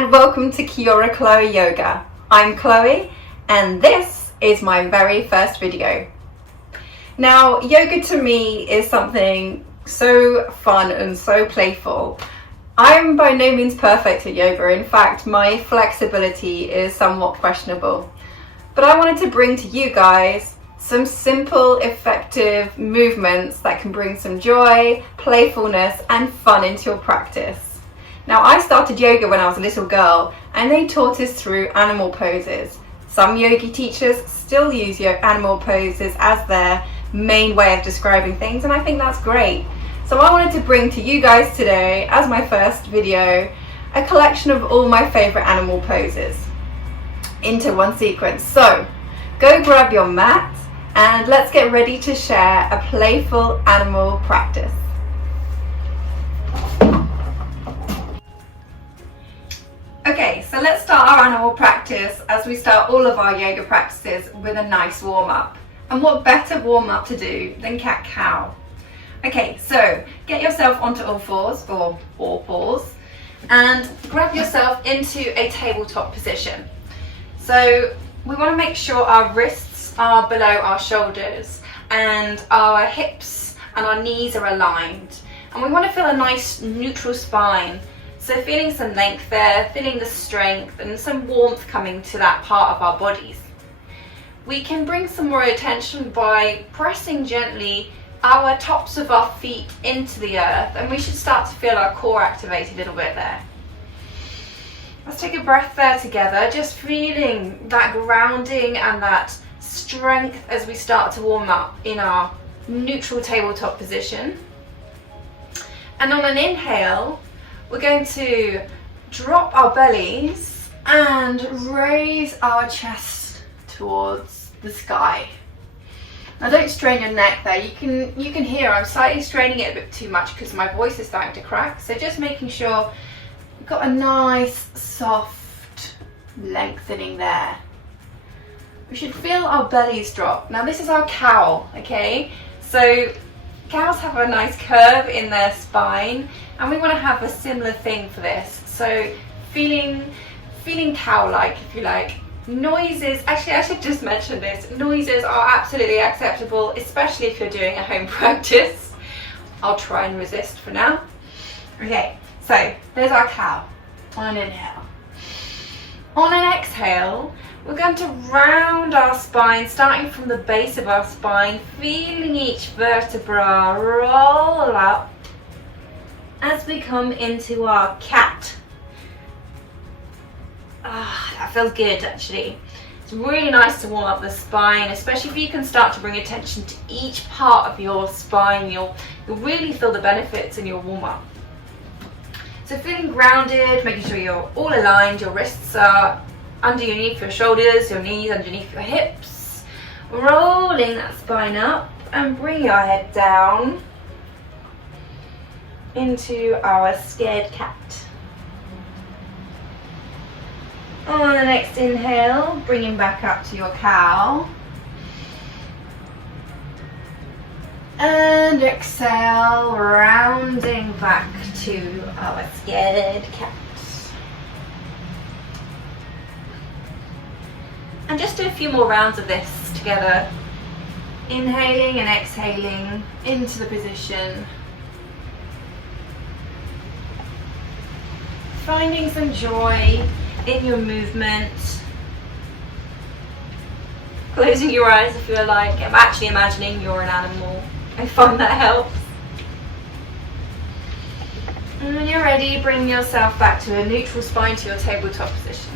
and welcome to Kia Ora Chloe Yoga. I'm Chloe and this is my very first video. Now, yoga to me is something so fun and so playful. I'm by no means perfect at yoga. In fact, my flexibility is somewhat questionable. But I wanted to bring to you guys some simple, effective movements that can bring some joy, playfulness and fun into your practice. Now, I started yoga when I was a little girl and they taught us through animal poses. Some yogi teachers still use animal poses as their main way of describing things, and I think that's great. So I wanted to bring to you guys today, as my first video, a collection of all my favorite animal poses into one sequence. So go grab your mat and let's get ready to share a playful animal practice. Okay, so let's start our animal practice as we start all of our yoga practices with a nice warm-up. And what better warm-up to do than cat-cow? Okay, so get yourself onto all fours or all fours and grab yourself into a tabletop position. So we want to make sure our wrists are below our shoulders and our hips and our knees are aligned. And we want to feel a nice neutral spine. So feeling some length there, feeling the strength and some warmth coming to that part of our bodies. We can bring some more attention by pressing gently our tops of our feet into the earth, and we should start to feel our core activate a little bit there. Let's take a breath there together, just feeling that grounding and that strength as we start to warm up in our neutral tabletop position. And on an inhale, we're going to drop our bellies and raise our chest towards the sky. Now don't strain your neck there. You can hear I'm slightly straining it a bit too much because my voice is starting to crack. So just making sure you've got a nice soft lengthening there. We should feel our bellies drop. Now this is our cow, okay? So cows have a nice curve in their spine and we want to have a similar thing for this. So feeling cow-like, if you like. Noises, actually I should just mention this, noises are absolutely acceptable, especially if you're doing a home practice. I'll try and resist for now. Okay, so there's our cow on an inhale. On an exhale, we're going to round our spine, starting from the base of our spine, feeling each vertebra roll up as we come into our cat. That feels good actually. It's really nice to warm up the spine, especially if you can start to bring attention to each part of your spine. You'll really feel the benefits in your warm-up. So feeling grounded, making sure you're all aligned, your wrists are underneath your shoulders, your knees underneath your hips. Rolling that spine up and bring your head down into our scared cat. On the next inhale, bringing back up to your cow. And exhale, rounding back to our scared cat. And just do a few more rounds of this together. Inhaling and exhaling into the position. Finding some joy in your movement. Closing your eyes if you're like, I'm actually imagining you're an animal. I find that helps. And when you're ready, bring yourself back to a neutral spine to your tabletop position.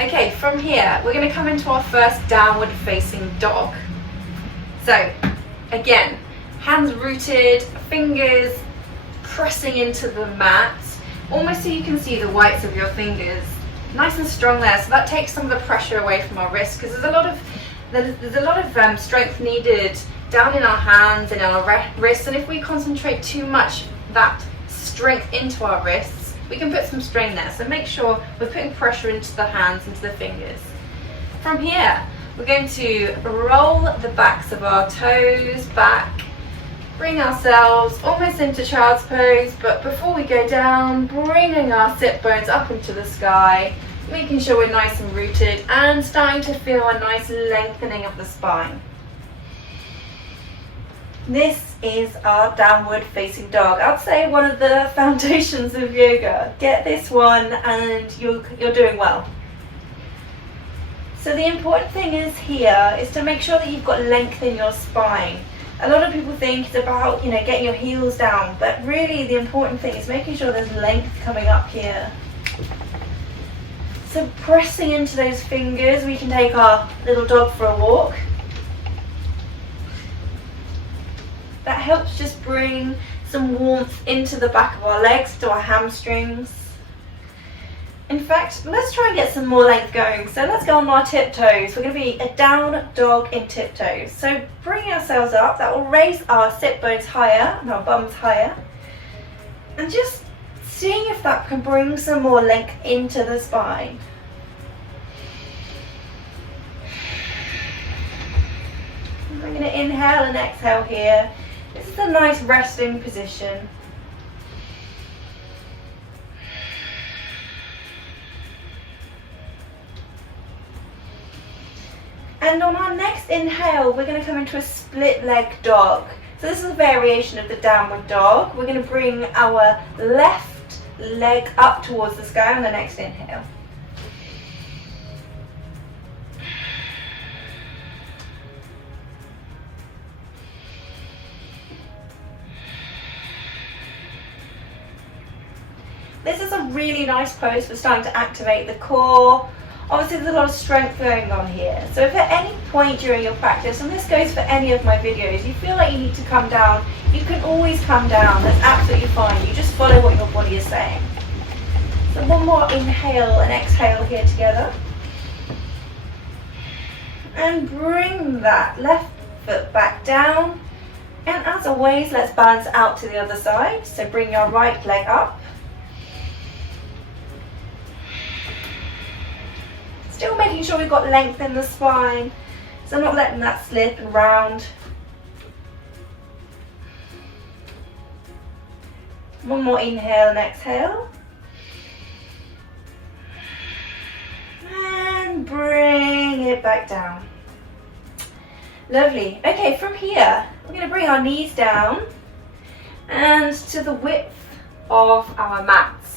Okay, from here, we're going to come into our first downward facing dog. So, again, hands rooted, fingers pressing into the mat, almost so you can see the whites of your fingers. Nice and strong there, so that takes some of the pressure away from our wrists, because there's a lot of strength needed down in our hands and in our wrists, and if we concentrate too much that strength into our wrists, we can put some strain there. So make sure we're putting pressure into the hands, into the fingers. From here, we're going to roll the backs of our toes back, Bring ourselves almost into child's pose, but before we go down, bringing our sit bones up into the sky, making sure we're nice and rooted and starting to feel a nice lengthening of the spine. This is our downward facing dog. I'd say one of the foundations of yoga. Get this one and you're doing well. So the important thing is here is to make sure that you've got length in your spine. A lot of people think it's about, getting your heels down, but really the important thing is making sure there's length coming up here. So pressing into those fingers, we can take our little dog for a walk. That helps just bring some warmth into the back of our legs, to our hamstrings. In fact, let's try and get some more length going. So let's go on our tiptoes. We're going to be a down dog in tiptoes. So bring ourselves up. That will raise our sit bones higher and our bums higher. And just seeing if that can bring some more length into the spine. I'm going to inhale and exhale here. This is a nice resting position. And on our next inhale, we're going to come into a split leg dog. So this is a variation of the downward dog. We're going to bring our left leg up towards the sky on the next inhale. This is a really nice pose for starting to activate the core. Obviously there's a lot of strength going on here. So if at any point during your practice, and this goes for any of my videos, you feel like you need to come down, you can always come down. That's absolutely fine. You just follow what your body is saying. So one more inhale and exhale here together. And bring that left foot back down. And as always, let's balance out to the other side. So bring your right leg up. Still making sure we've got length in the spine, so not letting that slip and round. One more inhale and exhale. And bring it back down. Lovely. Okay, from here, we're going to bring our knees down and to the width of our mats.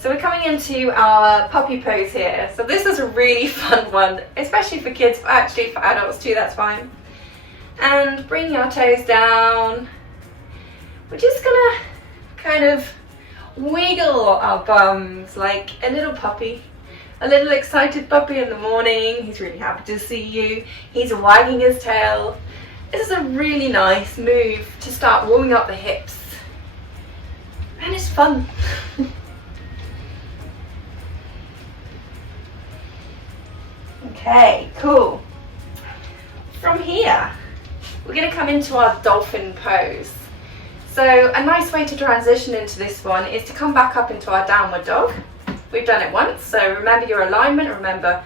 So we're coming into our puppy pose here. So this is a really fun one, especially for kids, but actually for adults too, that's fine. And bring your toes down. We're just gonna kind of wiggle our bums like a little puppy. A little excited puppy in the morning. He's really happy to see you. He's wagging his tail. This is a really nice move to start warming up the hips. And it's fun. Okay, cool. From here, we're going to come into our dolphin pose. So a nice way to transition into this one is to come back up into our downward dog. We've done it once, so remember your alignment, remember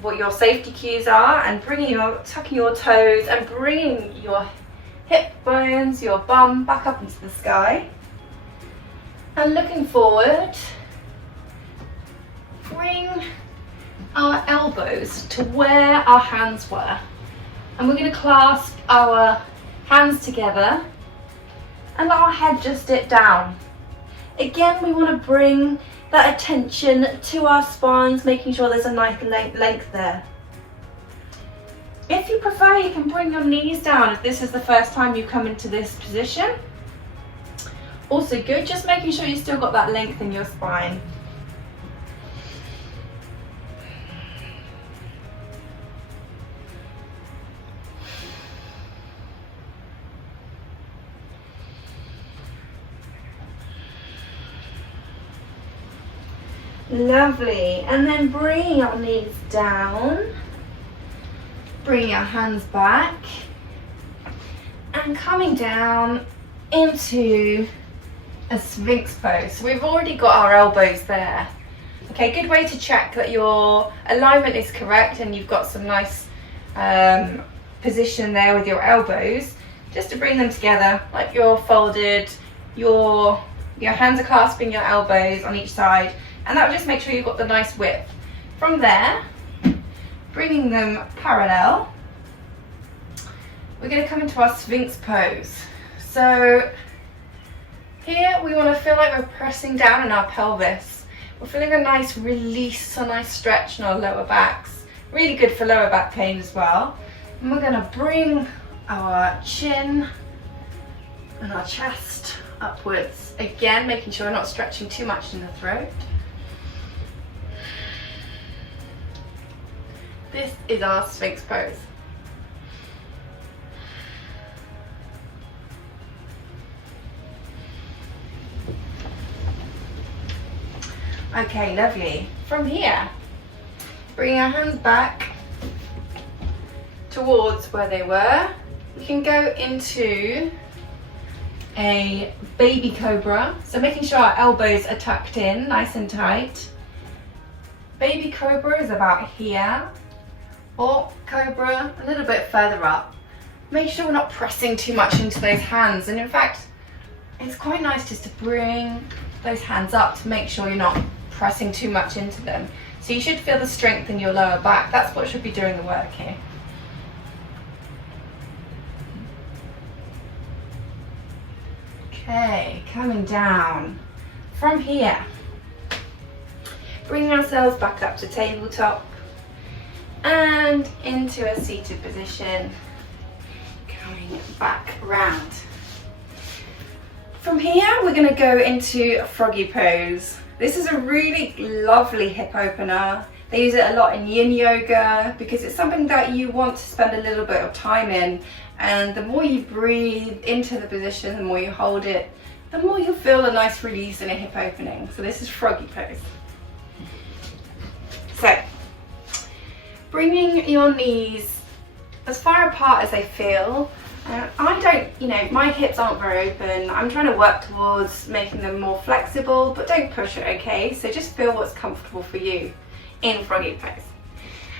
what your safety cues are, and tucking your toes and bringing your hip bones, your bum back up into the sky. And looking forward, bring our elbows to where our hands were, and we're going to clasp our hands together and let our head just dip down. Again, we want to bring that attention to our spines, making sure there's a nice length there. If you prefer, you can bring your knees down if this is the first time you come into this position. Also good, just making sure you still got that length in your spine. Lovely, and then bringing our knees down, bringing our hands back, and coming down into a Sphinx pose. So we've already got our elbows there. Okay, good way to check that your alignment is correct and you've got some nice position there with your elbows. just to bring them together, like you're folded, your hands are clasping your elbows on each side, and that will just make sure you've got the nice width. From there, bringing them parallel, we're going to come into our Sphinx pose. So here we want to feel like we're pressing down in our pelvis. We're feeling a nice release, a nice stretch in our lower backs. Really good for lower back pain as well. And we're going to bring our chin and our chest upwards. Again, making sure we're not stretching too much in the throat. This is our Sphinx pose. Okay, lovely. From here, bring our hands back towards where they were. We can go into a baby cobra. So making sure our elbows are tucked in, nice and tight. Baby cobra is about here, or cobra a little bit further up. Make sure we're not pressing too much into those hands. And in fact, it's quite nice just to bring those hands up to make sure you're not pressing too much into them. So you should feel the strength in your lower back. That's what should be doing the work here. Okay, coming down. From here, bringing ourselves back up to tabletop and into a seated position, coming back round. From here, we're going to go into a froggy pose. This is a really lovely hip opener. They use it a lot in yin yoga because it's something that you want to spend a little bit of time in. And the more you breathe into the position, the more you hold it, the more you'll feel a nice release in a hip opening. So this is froggy pose. So, bringing your knees as far apart as they feel. I don't, my hips aren't very open. I'm trying to work towards making them more flexible, but don't push it, okay? So just feel what's comfortable for you in froggy pose.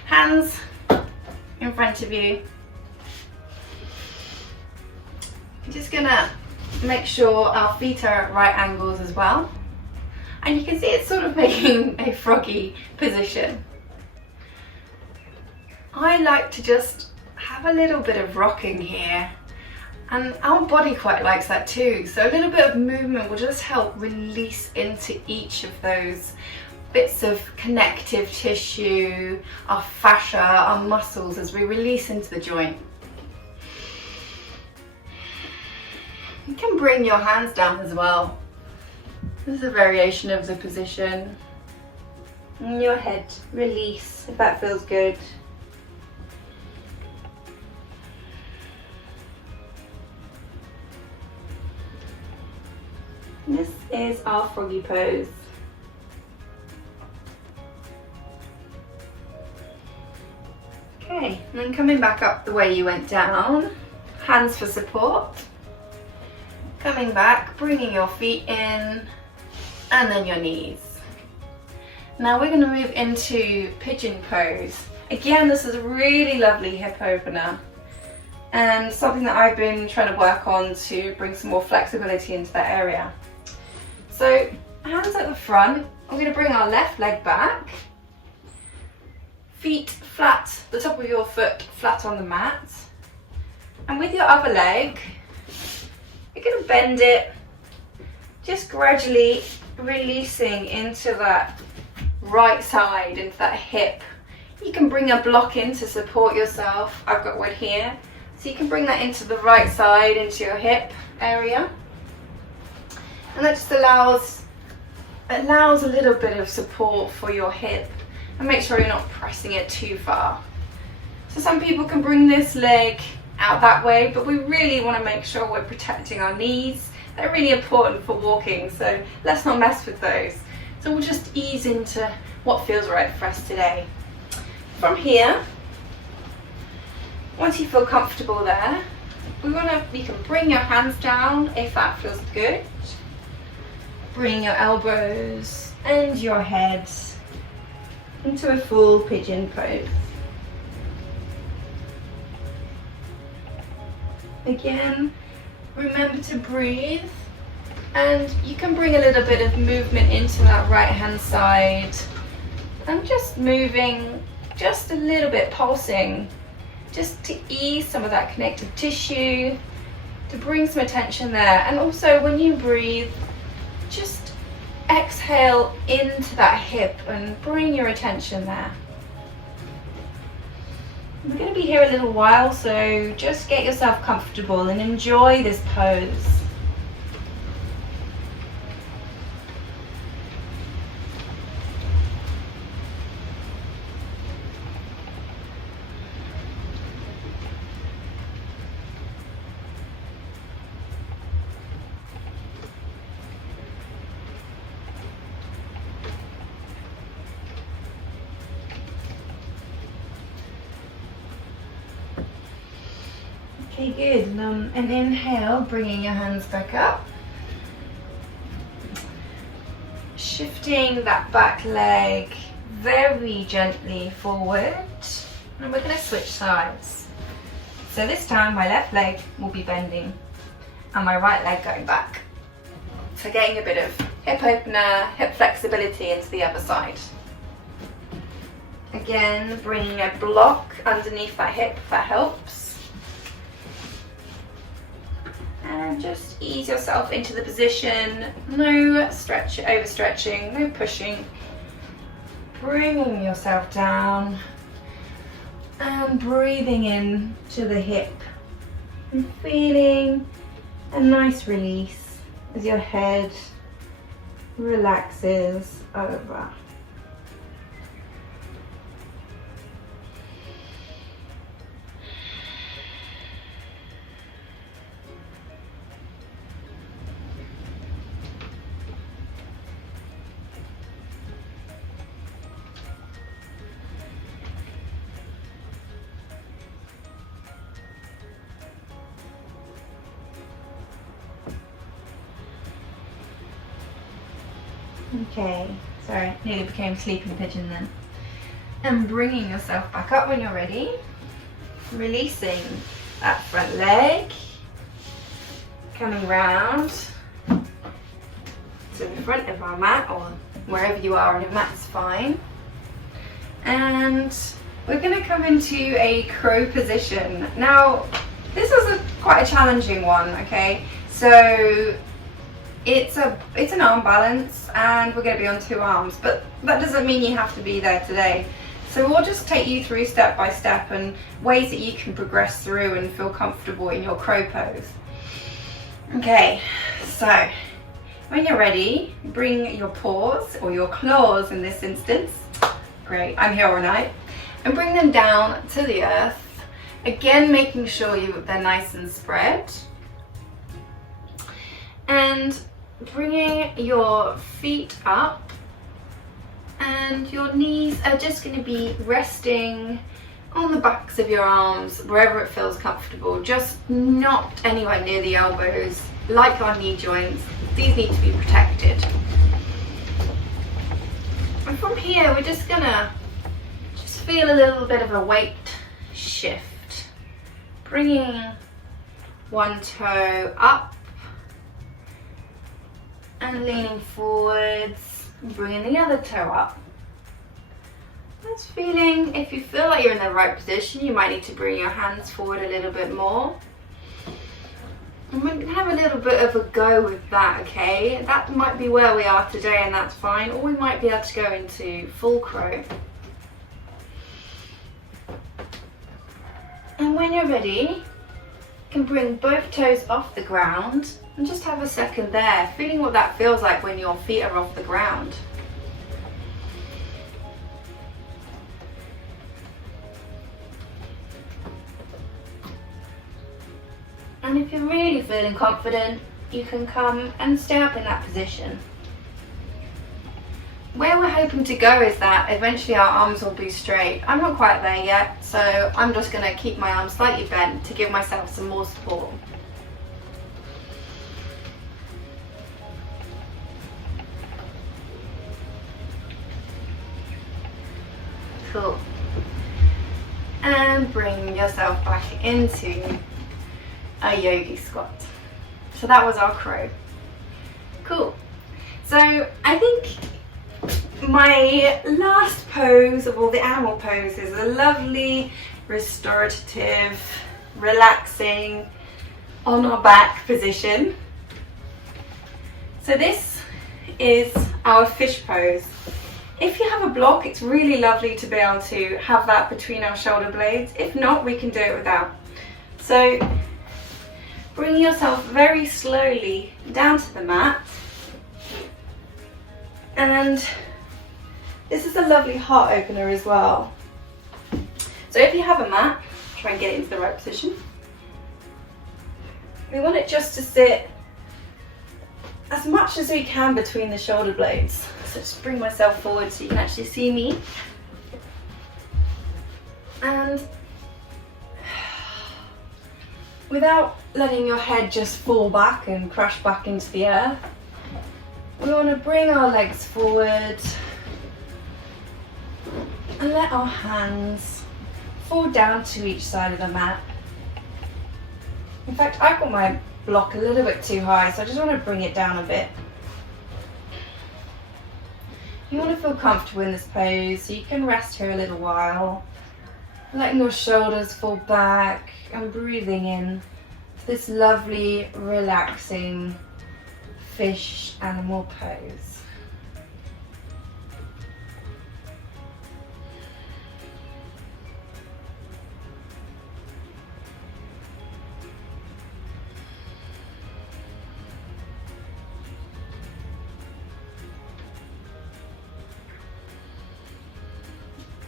Hands in front of you. I'm just gonna make sure our feet are at right angles as well. And you can see it's sort of making a froggy position. I like to just have a little bit of rocking here, and our body quite likes that too. So a little bit of movement will just help release into each of those bits of connective tissue, our fascia, our muscles as we release into the joint. You can bring your hands down as well. This is a variation of the position. And your head, release if that feels good. This is our froggy pose. Okay, and then coming back up the way you went down, hands for support. Coming back, bringing your feet in, and then your knees. Now we're going to move into pigeon pose. Again, this is a really lovely hip opener, and something that I've been trying to work on to bring some more flexibility into that area. So hands at the front, we're going to bring our left leg back, feet flat, the top of your foot flat on the mat, and with your other leg, you're going to bend it, just gradually releasing into that right side, into that hip. You can bring a block in to support yourself. I've got one here. So you can bring that into the right side, into your hip area. And that just allows a little bit of support for your hip, and make sure you're not pressing it too far. So some people can bring this leg out that way, but we really want to make sure we're protecting our knees. They're really important for walking, so let's not mess with those. So we'll just ease into what feels right for us today. From here, once you feel comfortable there, you can bring your hands down if that feels good. Bring your elbows and your head into a full pigeon pose. Again, remember to breathe, and you can bring a little bit of movement into that right hand side and just moving just a little bit, pulsing, just to ease some of that connective tissue, to bring some attention there. And also when you breathe, just exhale into that hip and bring your attention there. We're going to be here a little while, so just get yourself comfortable and enjoy this pose. Okay, good. And inhale, bringing your hands back up. Shifting that back leg very gently forward. And we're going to switch sides. So this time my left leg will be bending and my right leg going back. So getting a bit of hip opener, hip flexibility into the other side. Again, bringing a block underneath that hip if that helps. And just ease yourself into the position. No overstretching, no pushing. Bringing yourself down and breathing in to the hip and feeling a nice release as your head relaxes over. Okay, sorry, nearly became sleeping pigeon then. And bringing yourself back up when you're ready. Releasing that front leg. Coming round to the front of our mat, or wherever you are on your mat is fine. And we're going to come into a crow position. Now, this is quite a challenging one, okay? So it's an arm balance and we're going to be on two arms, but that doesn't mean you have to be there today. So we'll just take you through step by step and ways that you can progress through and feel comfortable in your crow pose. Okay, so when you're ready, bring your paws, or your claws in this instance, great, I'm here all night, and bring them down to the earth. Again, making sure they're nice and spread. And bringing your feet up, and your knees are just going to be resting on the backs of your arms, wherever it feels comfortable, just not anywhere near the elbows, like our knee joints. These need to be protected. And from here, we're just gonna feel a little bit of a weight shift. Bringing one toe up and leaning forwards, bringing the other toe up. That's feeling, if you feel like you're in the right position, you might need to bring your hands forward a little bit more. And we're going to have a little bit of a go with that, okay? That might be where we are today and that's fine, or we might be able to go into full crow. And when you're ready, you can bring both toes off the ground and just have a second there, feeling what that feels like when your feet are off the ground. And if you're really feeling confident, you can come and stay up in that position. Where we're hoping to go is that eventually our arms will be straight. I'm not quite there yet, so I'm just going to keep my arms slightly bent to give myself some more support. Cool. And bring yourself back into a yogi squat. So that was our crow. Cool. So I think my last pose of all the animal poses is a lovely, restorative, relaxing, on our back position. So this is our fish pose. If you have a block, it's really lovely to be able to have that between our shoulder blades. If not, we can do it without. So bring yourself very slowly down to the mat. And this is a lovely heart opener as well. So if you have a mat, try and get it into the right position. We want it just to sit as much as we can between the shoulder blades. So just bring myself forward so you can actually see me. And without letting your head just fall back and crash back into the earth, we want to bring our legs forward and let our hands fall down to each side of the mat. In fact, I've got my block a little bit too high, so I just want to bring it down a bit. You want to feel comfortable in this pose, so you can rest here a little while, letting your shoulders fall back and breathing in to this lovely, relaxing fish animal pose.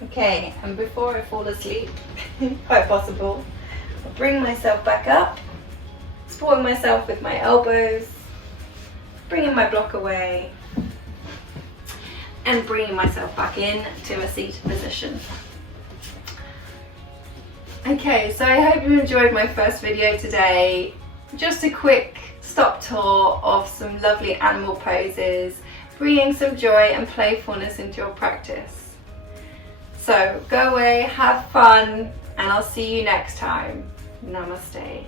Okay, and before I fall asleep, quite possible, I'll bring myself back up, supporting myself with my elbows, bringing my block away, and bringing myself back in to a seated position. Okay, so I hope you enjoyed my first video today. Just a quick stop tour of some lovely animal poses, bringing some joy and playfulness into your practice. So go away, have fun, and I'll see you next time. Namaste.